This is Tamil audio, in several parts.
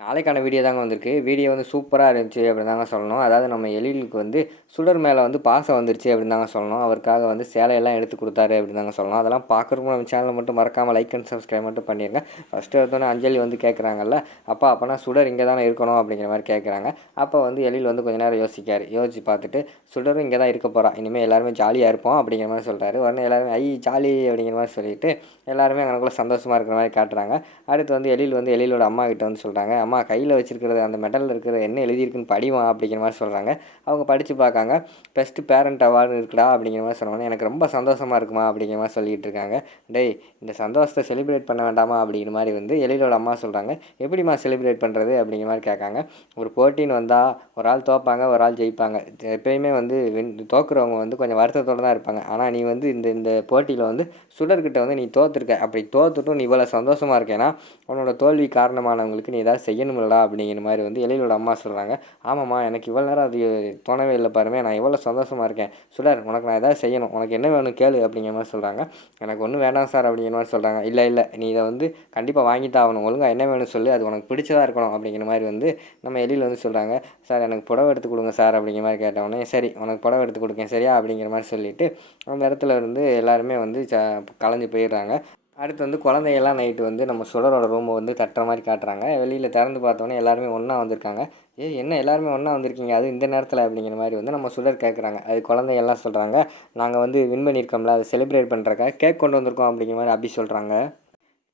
நாளைக்கான வீடியோ தாங்க வந்திருக்கு. வீடியோ வந்து சூப்பராக இருந்துச்சு அப்படின்னு தாங்க சொல்லணும். அதாவது நம்ம எழிலுக்கு வந்து சுடர் மேலே வந்து பாசம் வந்துருச்சு அப்படின்னு தாங்க சொல்லணும். அவருக்காக வந்து சேலையெல்லாம் எடுத்து கொடுத்தாரு அப்படின்னு தாங்க சொல்லணும். அதெல்லாம் பார்க்குறப்போ நம்ம சேனலை மட்டும் மறக்காமல் லைக் அண்ட் சப்ஸ்கிரைப் மட்டும் பண்ணிடுங்க ஃபஸ்ட்டு எடுத்தோன்னே அஞ்சலி வந்து கேட்குறாங்கல்ல அப்பா அப்போனா சுடர் இங்கே தானே இருக்கணும் அப்படிங்கிற மாதிரி கேட்குறாங்க அப்போ வந்து எழில் வந்து கொஞ்ச நேரம் யோசிக்கார். யோசிச்சு பார்த்துட்டு சுடரும் இங்கே தான் இருக்க போகிறான் இனிமேல் எல்லாருமே ஜாலியாக இருப்போம் அப்படிங்கிற மாதிரி சொல்கிறாரு உடனே எல்லாருமே ஐ ஜாலி அப்படிங்கிற மாதிரி சொல்லிட்டு எல்லாருமே அங்கனக்குள்ள சந்தோஷமாக இருக்கிற மாதிரி காட்டுறாங்க. அடுத்து வந்து எழில் வந்து எழிலோட அம்மா கிட்ட வந்து சொல்கிறாங்க அம்மா கையில் வச்சிருக்கிறது அந்த மெடலில் இருக்கிற என்ன எழுதியிருக்குன்னு படிவா அப்படிங்கிற மாதிரி சொல்கிறாங்க அவங்க படித்து பார்க்காங்க. பெஸ்ட்டு பேரண்ட் அவார்டு இருக்குடா அப்படிங்கிற மாதிரி சொன்னாங்க எனக்கு ரொம்ப சந்தோஷமாக இருக்குமா அப்படிங்கிற மாதிரி சொல்லிட்டு இருக்காங்க. டேய் இந்த சந்தோஷத்தை செலிப்ரேட் பண்ண வேண்டாமா அப்படிங்கிற மாதிரி வந்து எழிலோட அம்மா சொல்கிறாங்க எப்படிம்மா செலிப்ரேட் பண்ணுறது அப்படிங்கிற மாதிரி கேட்காங்க. ஒரு போட்டின்னு வந்தால் ஒரு ஆள் தோப்பாங்க ஒரு ஆள் ஜெயிப்பாங்க. எப்பயுமே வந்து வென் தோக்குறவங்க வந்து கொஞ்சம் வருத்தத்தோடு தான் இருப்பாங்க. ஆனால் நீ வந்து இந்த இந்த போட்டியில் வந்து சுடர்கிட்ட வந்து நீ தோத்துருக்க. அப்படி தோத்துட்டும் நீ இவ்வளோ சந்தோஷமாக இருக்கேன்னா உன்னோட தோல்வி காரணமானவங்களுக்கு நீ ஏதாவது செய்யணுமில்லடா அப்படிங்கிற மாதிரி வந்து எழிலோட அம்மா சொல்கிறாங்க ஆமாம்மா எனக்கு இவ்வளோ நேரம் அது தோணவே இல்லை பாருமே நான் எவ்வளோ சந்தோஷமாக இருக்கேன். சுடர் உனக்கு நான் ஏதாவது செய்யணும் உனக்கு என்ன வேணும் கேளு அப்படிங்கிற மாதிரி சொல்கிறாங்க எனக்கு ஒன்றும் வேண்டாம் சார் அப்படிங்கிற மாதிரி சொல்கிறாங்க இல்லை இல்லை நீ இதை வந்து கண்டிப்பாக வாங்கிட்டு ஆகணும். ஒழுங்காக என்ன வேணும் சொல்லு அது உனக்கு பிடிச்சதாக இருக்கணும் அப்படிங்கிற மாதிரி வந்து நம்ம எழில் வந்து சொல்கிறாங்க சார் எனக்கு புடவை எடுத்து கொடுங்க சார் அப்படிங்கிற மாதிரி கேட்டவொடனே சரி உனக்கு புடவை எடுத்து கொடுக்கேன் சரியா அப்படிங்கிற மாதிரி சொல்லிவிட்டு அந்த இடத்துல இருந்து எல்லாருமே வந்து ச கலைஞ்சு போயிடுறாங்க. அடுத்து வந்து குழந்தையெல்லாம் நைட்டு வந்து நம்ம சுடரோட ரூமை வந்து தட்டுற மாதிரி காட்டுறாங்க. வெளியில் திறந்து பார்த்தோன்னே எல்லாருமே ஒன்றா வந்திருக்காங்க. ஏ என்ன எல்லாருமே ஒன்றா வந்திருக்கீங்க? அது இந்த நேரத்தில் அப்படிங்கிற மாதிரி வந்து நம்ம சுடர் கேட்குறாங்க அது குழந்தையெல்லாம் சொல்கிறாங்க நாங்கள் வந்து வின் பண்ணியிருக்கோம்ல அதை செலிப்ரேட் பண்ணுறக்க கேக் கொண்டு வந்திருக்கோம் அப்படிங்கிற மாதிரி அப்படி சொல்கிறாங்க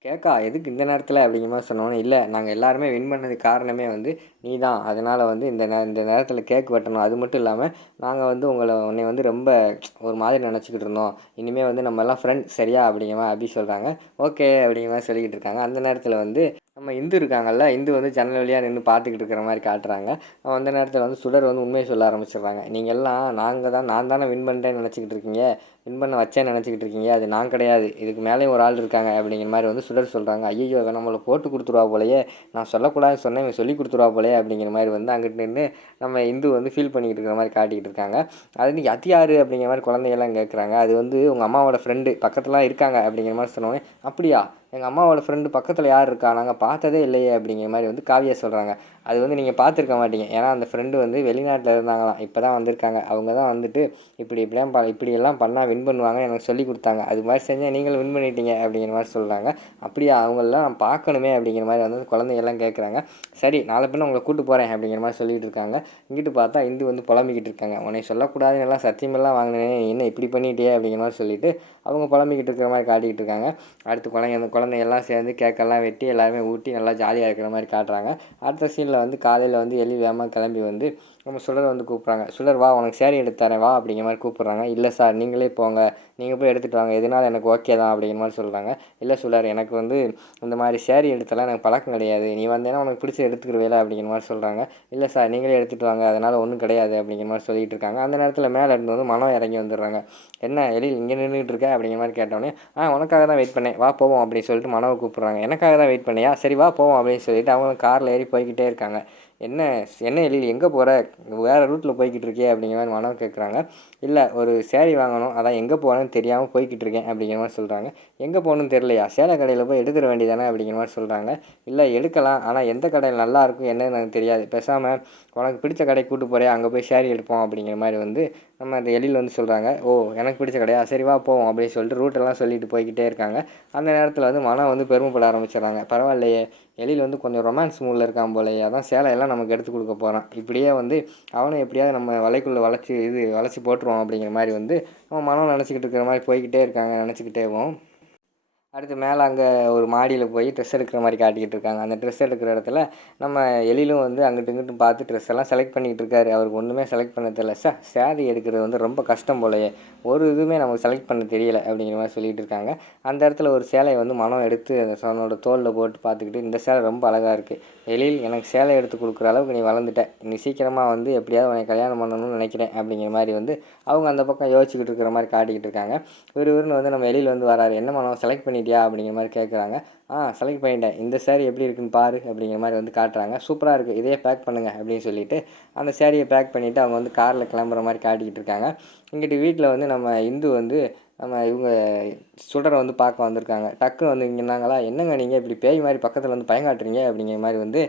கேக்கா எதுக்கு இந்த நேரத்தில் அப்படிங்கிற மாதிரி சொன்னோன்னே இல்லை நாங்கள் எல்லாருமே வின் பண்ணது காரணமே வந்து நீ தான் அதனால் வந்து இந்த நே இந்த நேரத்தில் கேக் வெட்டணும். அது மட்டும் இல்லாமல் நாங்கள் வந்து உங்களை உன்னை வந்து ரொம்ப ஒரு மாதிரி நினச்சிக்கிட்டு இருந்தோம். இனிமேல் வந்து நம்ம எல்லாம் ஃப்ரெண்ட் சரியா? அப்படிங்கிற மாதிரி அப்படி சொல்கிறாங்க ஓகே அப்படிங்கிற மாதிரி சொல்லிக்கிட்டு இருக்காங்க. அந்த நேரத்தில் வந்து நம்ம இந்து இருக்காங்கல்ல இந்து வந்து ஜன்னல் வழியாக நின்று பார்த்துக்கிட்டு இருக்கிற மாதிரி காட்டுறாங்க. அந்த நேரத்தில் வந்து சுடர் வந்து உண்மையை சொல்ல ஆரம்பிச்சிடுறாங்க. நீங்கள் எல்லாம் நாங்கள் தான் நான் தானே வின் பண்ணிட்டேன்னு நினச்சிக்கிட்டு இருக்கீங்க? வின் பண்ண வச்சேன்னு நினச்சிக்கிட்டு இருக்கீங்க? அது நான் கிடையாது. இதுக்கு மேலேயும் ஒரு ஆள் இருக்காங்க அப்படிங்கிற மாதிரி வந்து சுடர் சொல்கிறாங்க ஐயோ இவன் நம்மளை போட்டு கொடுத்துருவா போலயே. நான் சொல்லக்கூடாதுன்னு சொன்னேன் இவன் சொல்லி கொடுத்துருவா போலயே அப்படிங்கிற மாதிரி வந்து அங்கிட்டு நின்று நம்ம இந்து வந்து ஃபீல் பண்ணிக்கிட்டு இருக்கிற மாதிரி காட்டிக்கிட்டு இருக்காங்க. அது நீ அது யார் அப்படிங்கிற மாதிரி குழந்தைகள்லாம் கேட்குறாங்க அது வந்து உங்கள் அம்மாவோட ஃப்ரெண்டு பக்கத்துலாம் இருக்காங்க அப்படிங்கிற மாதிரி சொன்னோடனே அப்படியா? எங்கள் அம்மாவோட ஃப்ரெண்டு பக்கத்தில் யார் இருக்கா? நாங்கள் பார்த்ததே இல்லையே அப்படிங்கிற மாதிரி வந்து காவியா சொல்கிறாங்க அது வந்து நீங்கள் பார்த்துருக்க மாட்டீங்க. ஏன்னா அந்த ஃப்ரெண்டு வந்து வெளிநாட்டில் இருந்தாங்களாம் இப்போ தான் வந்திருக்காங்க. அவங்க தான் வந்துட்டு இப்படி இப்படிலாம் ப இப்படியெல்லாம் பண்ணால் வின் பண்ணுவாங்கன்னு எனக்கு சொல்லி கொடுத்தாங்க. அது மாதிரி செஞ்சால் நீங்களும் வின் பண்ணிட்டீங்க அப்படிங்கிற மாதிரி சொல்கிறாங்க அப்படி அவங்களெலாம் நான் பார்க்கணுமே அப்படிங்கிற மாதிரி வந்து குழந்தைங்கள்லாம் கேட்குறாங்க சரி நாளை பின்ன உங்களை கூட்டு போகிறேன் அப்படிங்கிற மாதிரி சொல்லிட்டு இருக்காங்க. இங்கிட்டு பார்த்தா இந்து வந்து புலம்பிக்கிட்டு இருக்காங்க. உன்னை சொல்லக்கூடாதுன்னு எல்லாம் சத்தியமெல்லாம் வாங்கினேன் என்ன இப்படி பண்ணிட்டே அப்படிங்கிற மாதிரி சொல்லிட்டு அவங்க புலம்பிக்கிட்டு இருக்கிற மாதிரி காட்டிக்கிட்டு இருக்காங்க. அடுத்து குழந்தை அந்த குழந்தையெல்லாம் சேர்ந்து கேக்கெல்லாம் வெட்டி எல்லாருமே ஊட்டி நல்லா ஜாலியாக இருக்கிற மாதிரி காட்டுறாங்க. அடுத்த சீனில் வந்து காலையில் வந்து எலி வேகமாக கிளம்பி வந்து நம்ம சுடர் வந்து கூப்பிட்றாங்க. சுடர் வா உனக்கு சேரீ எடுத்து தரேன் வா அப்படிங்கிற மாதிரி கூப்பிட்றாங்க. இல்லை சார் நீங்களே போங்க. நீங்கள் போய் எடுத்துகிட்டு வாங்க. எதனால எனக்கு ஓகே தான் அப்படிங்கிற மாதிரி சொல்கிறாங்க இல்லை சுடர் எனக்கு வந்து இந்த மாதிரி சேரீ எடுத்தெல்லாம் எனக்கு பழக்கம் கிடையாது. நீ வந்தேன்னா உனக்கு பிடிச்சி எடுத்துக்கிறவேல அப்படிங்கிற மாதிரி சொல்கிறாங்க இல்லை சார் நீங்களே எடுத்துகிட்டு வாங்க. அதனால் ஒன்றும் கிடையாது அப்படிங்கிற மாதிரி சொல்லிகிட்டு இருக்காங்க. அந்த நேரத்தில் மேலே இருந்து வந்து மனம் இறங்கி வந்துடுறாங்க. என்ன எழில் இங்கே நின்றுட்டு இருக்க அப்படிங்கிற மாதிரி கேட்டோன்னே ஆ உனக்காக தான் வெயிட் பண்ணேன். வா போவோம் அப்படின்னு சொல்லிட்டு மனவை கூப்பிட்றாங்க. எனக்காக தான் வெயிட் பண்ணியா? சரி வா போவோம் அப்படின்னு சொல்லிட்டு அவங்க காரில் ஏறி போய்கிட்டே இருக்காங்க. என்ன என்ன எழில் எங்கே போகிற? வேறு ரூட்டில் போய்கிட்டு இருக்கே அப்படிங்கிற மாதிரி மனம் கேட்குறாங்க. இல்லை ஒரு சேரீ வாங்கணும். அதான் எங்கே போகணும்னு தெரியாமல் போய்கிட்டு இருக்கேன் அப்படிங்கிற மாதிரி சொல்கிறாங்க. எங்கே போகணும்னு தெரியலையா? சேலை கடையில் போய் எடுத்துட வேண்டியதானே? அப்படிங்கிற மாதிரி சொல்கிறாங்க. இல்லை எடுக்கலாம். ஆனால் எந்த கடையில் நல்லா இருக்கும் என்னன்னு எனக்கு தெரியாது. பேசாமல் உனக்கு பிடிச்ச கடைக்கு கூட்டு போகிறே அங்கே போய் சேரீ எடுப்போம் அப்படிங்கிற மாதிரி வந்து நம்ம அந்த எழில் வந்து சொல்கிறாங்க ஓ எனக்கு பிடிச்ச கடையா? சரி வா போவோம் அப்படின்னு சொல்லிட்டு ரூட்டெல்லாம் சொல்லிட்டு போய்கிட்டே இருக்காங்க. அந்த நேரத்தில் வந்து மனம் வந்து பெருமைப்பட ஆரம்பிச்சிடுறாங்க. பரவாயில்லையே எழில் வந்து கொஞ்சம் ரொமான்ஸ் மூடில் இருக்கான் போலயே அதான் சேலையெல்லாம் நமக்கு எடுத்து கொடுக்க போகிறான் இப்படியே வந்து அவனும் எப்படியாவது நம்ம வலைக்குள்ளே வளைச்சி இது வளைச்சி போட்டுருவோம் அப்படிங்கிற மாதிரி வந்து நம்ம மனம் நினச்சிக்கிட்டு இருக்கிற மாதிரி போய்கிட்டே இருக்காங்க நினச்சிக்கிட்டேவும். அடுத்து மேலே அங்கே ஒரு மாடியில் போய் ட்ரெஸ் எடுக்கிற மாதிரி காட்டிக்கிட்டு இருக்காங்க. அந்த ட்ரெஸ் எடுக்கிற இடத்துல நம்ம எழிலும் வந்து அங்கிட்டு இங்கிட்டு பார்த்து ட்ரெஸ் எல்லாம் செலக்ட் பண்ணிக்கிட்டு இருக்காரு. அவருக்கு ஒன்றுமே செலக்ட் பண்ண தெரியல சார் சேரீ எடுக்கிறது வந்து ரொம்ப கஷ்டம் போலயே. ஒரு இதுவுமே நமக்கு செலக்ட் பண்ண தெரியல அப்படிங்கிற மாதிரி சொல்லிகிட்டு இருக்காங்க. அந்த இடத்துல ஒரு சேலையை வந்து மனம் எடுத்து அந்த அவனோட தோலில் போட்டு பார்த்துக்கிட்டு இந்த சேலை ரொம்ப அழகாக இருக்குது எழில் எனக்கு சேலை எடுத்து கொடுக்குற அளவுக்கு நீ வளர்ந்துட்ட. நீ சீக்கிரமாக வந்து எப்படியாவது உனக்கு கல்யாணம் பண்ணணும்னு நினைக்கிறேன். அப்படிங்கிற மாதிரி வந்து அவங்க அந்த பக்கம் யோசிச்சுக்கிட்டு இருக்கிற மாதிரி காட்டிக்கிட்டு இருக்காங்க. ஒரு வந்து நம்ம எழில் வந்து வராரு. என்ன மனம் செலக்ட் பண்ணிட்டியா அப்படிங்கிற மாதிரி கேட்குறாங்க ஆ செலக்ட் பண்ணிட்டேன். இந்த சேரீ எப்படி இருக்குன்னு பாரு அப்படிங்கிற மாதிரி வந்து காட்டுறாங்க. சூப்பராக இருக்குது இதே பேக் பண்ணுங்கள் அப்படின்னு சொல்லிட்டு அந்த சேரீயை பேக் பண்ணிவிட்டு அவங்க வந்து காரில் கிளம்புற மாதிரி காட்டிக்கிட்டு இருக்காங்க. இங்கிட்டு வீட்டில் வந்து நம்ம இந்து வந்து நம்ம இவங்க சுடரை வந்து பார்க்க வந்திருக்காங்க. டக்குன்னு வந்து இங்கே நாங்களா என்னங்க நீங்கள் இப்படி பேய் மாதிரி பக்கத்தில் வந்து பயங்காட்டுறீங்க? அப்படிங்கிற மாதிரி வந்து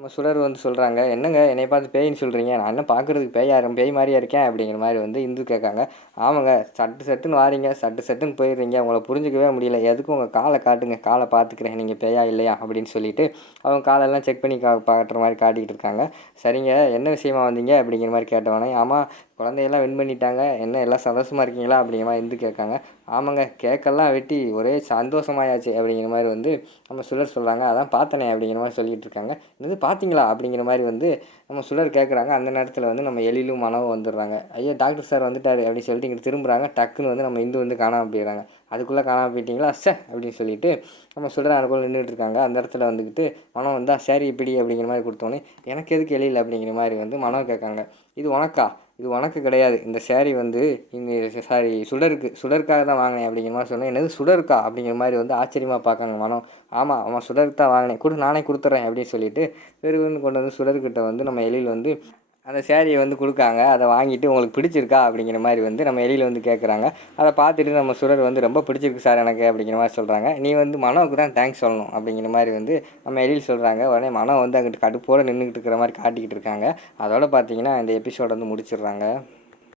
நம்ம சுடர் வந்து சொல்கிறாங்க என்னங்க என்னை பார்த்து பேயின்னு சொல்கிறீங்க நான் என்ன பார்க்குறதுக்கு பேயா பேய் மாதிரியா இருக்கேன்? அப்படிங்கிற மாதிரி வந்து இந்து கேட்காங்க. ஆமாங்க சட்டு சட்டுன்னு வாரீங்க சட்டு சட்டுன்னு போயிடுறீங்க. உங்களை புரிஞ்சிக்கவே முடியல. எதுக்கும் உங்கள் காலை காட்டுங்க? காலை பார்த்துக்கிறேன். நீங்கள் பேயா இல்லையா? அப்படின்னு சொல்லிட்டு அவங்க காலெல்லாம் செக் பண்ணி கா பார்க்குற மாதிரி காட்டிக்கிட்டு இருக்காங்க. சரிங்க என்ன விஷயமா வந்தீங்க? அப்படிங்கிற மாதிரி கேட்டவொடனே ஆமாம் குழந்தையெல்லாம் வின் பண்ணிட்டாங்க. என்ன எல்லாம் சந்தோஷமாக இருக்கீங்களா? அப்படிங்கிற மாதிரி இருந்து கேட்காங்க. ஆமாங்க கேக்கெல்லாம் வெட்டி ஒரே சந்தோஷமாயாச்சு அப்படிங்கிற மாதிரி வந்து நம்ம சுழர் சொல்கிறாங்க அதான் பார்த்தனே அப்படிங்கிற மாதிரி சொல்லிகிட்டு இருக்காங்க. இது பார்த்தீங்களா? அப்படிங்கிற மாதிரி வந்து நம்ம சுழர் கேட்குறாங்க. அந்த நேரத்தில் வந்து நம்ம எழிலும் மனவும் வந்துடுறாங்க. ஐயோ டாக்டர் சார் வந்துட்டார் அப்படின்னு சொல்லிட்டு இங்கே திரும்புகிறாங்க டக்குன்னு வந்து நம்ம இந்து வந்து காணாமல் போயிடுறாங்க. அதுக்குள்ளே காணாமல் போயிட்டீங்களா? சே அப்படின்னு சொல்லிட்டு நம்ம சுடர் அதுக்குள்ளே நின்றுட்டு இருக்காங்க. அந்த இடத்துல வந்துக்கிட்டு மனம் வந்தால் சரி இப்படி அப்படிங்கிற மாதிரி கொடுத்தோன்னே எனக்கு எதுக்கு எழில் அப்படிங்கிற மாதிரி வந்து மனம் கேட்காங்க. இது உனக்கா? இது உனக்கு கிடையாது. இந்த சேரீ வந்து இந்த சாரி சுடருக்கு சுடருக்காக தான் வாங்கினேன் அப்படிங்கிற மாதிரி சொன்னேன். என்னது சுடருக்கா அப்படிங்கிற மாதிரி வந்து ஆச்சரியமாக பார்க்காங்க மனம். ஆமாம் அவன் சுடருக்கு தான் வாங்கினேன். கொடு நானே கொடுத்துட்றேன் அப்படின்னு சொல்லிட்டு பெருகுன்னு கொண்டு வந்து சுடர்கிட்ட வந்து நம்ம எழில் வந்து அந்த சேரீயை வந்து கொடுக்காங்க. அதை வாங்கிட்டு உங்களுக்கு பிடிச்சிருக்கா? அப்படிங்கிற மாதிரி வந்து நம்ம எழில் வந்து கேட்குறாங்க அதை பார்த்துட்டு நம்ம சுடர் வந்து ரொம்ப பிடிச்சிருக்கு சார் எனக்கு அப்படிங்கிற மாதிரி சொல்கிறாங்க நீ வந்து மனோவுக்கு தான் தேங்க்ஸ் சொல்லணும் அப்படிங்கிற மாதிரி வந்து நம்ம எழில் சொல்கிறாங்க உடனே மனம் வந்து அங்கிட்டு கடுப்போடு நின்றுக்கிட்டு இருக்கிற மாதிரி காட்டிக்கிட்டு இருக்காங்க. அதோட பார்த்தீங்கன்னா இந்த எபிசோட வந்து முடிச்சிடுறாங்க.